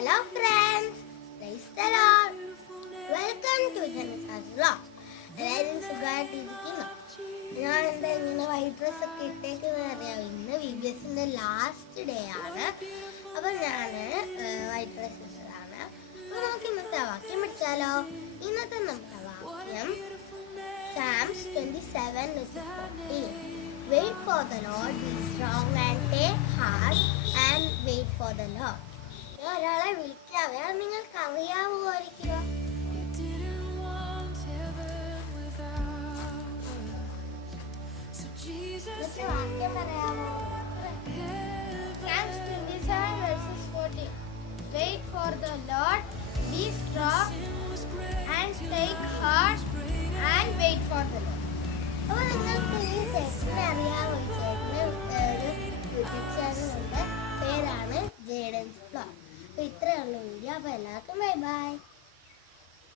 Hello friends, praise the Lord. Welcome to Genesis vlog. എല്ലാവരും സുഖമായിട്ടിരിക്കുന്നു. ഞാൻ ഇങ്ങനെ വൈറ്റ് ഡ്രസ് ഒക്കെ ഇട്ടേക്കുന്നത് അറിയാം. ഇന്ന് VBSന്റെ ലാസ്റ്റ് ഡേ ആണ്. അപ്പോൾ ഞാൻ വൈറ്റ് ഡ്രസ് ഇട്ടതാണ്. അപ്പോൾ നമുക്ക് ഇന്നത്തെ വാക്യം പഠിച്ചാലോ. ഇന്നത്തെ നമ്മുടെ വാക്യം Psalms 27:14. Wait for the Lord, be strong and take heart and wait for the Lord. ഒരാളെ വിളിക്കാവേ, അത് നിങ്ങൾക്ക് അറിയാവുമായിരിക്കുക. വാക്യം പറയാമോ? Psalms 27:14. Wait for the Lord, be strong and take heart and wait for the Lord. അപ്പോൾ നിങ്ങൾക്ക് ഈ ചേട്ടനെ അറിയാമോ? ചേട്ടന് ഒരു യൂട്യൂബ് ചാനലുണ്ട്, പേരാണ് ജേഡൻസ് വ്ലോഗ്. അപ്പോൾ ഇത്രയുള്ള വീഡിയോ. അപ്പോൾ എല്ലാവർക്കും ബൈ ബൈ.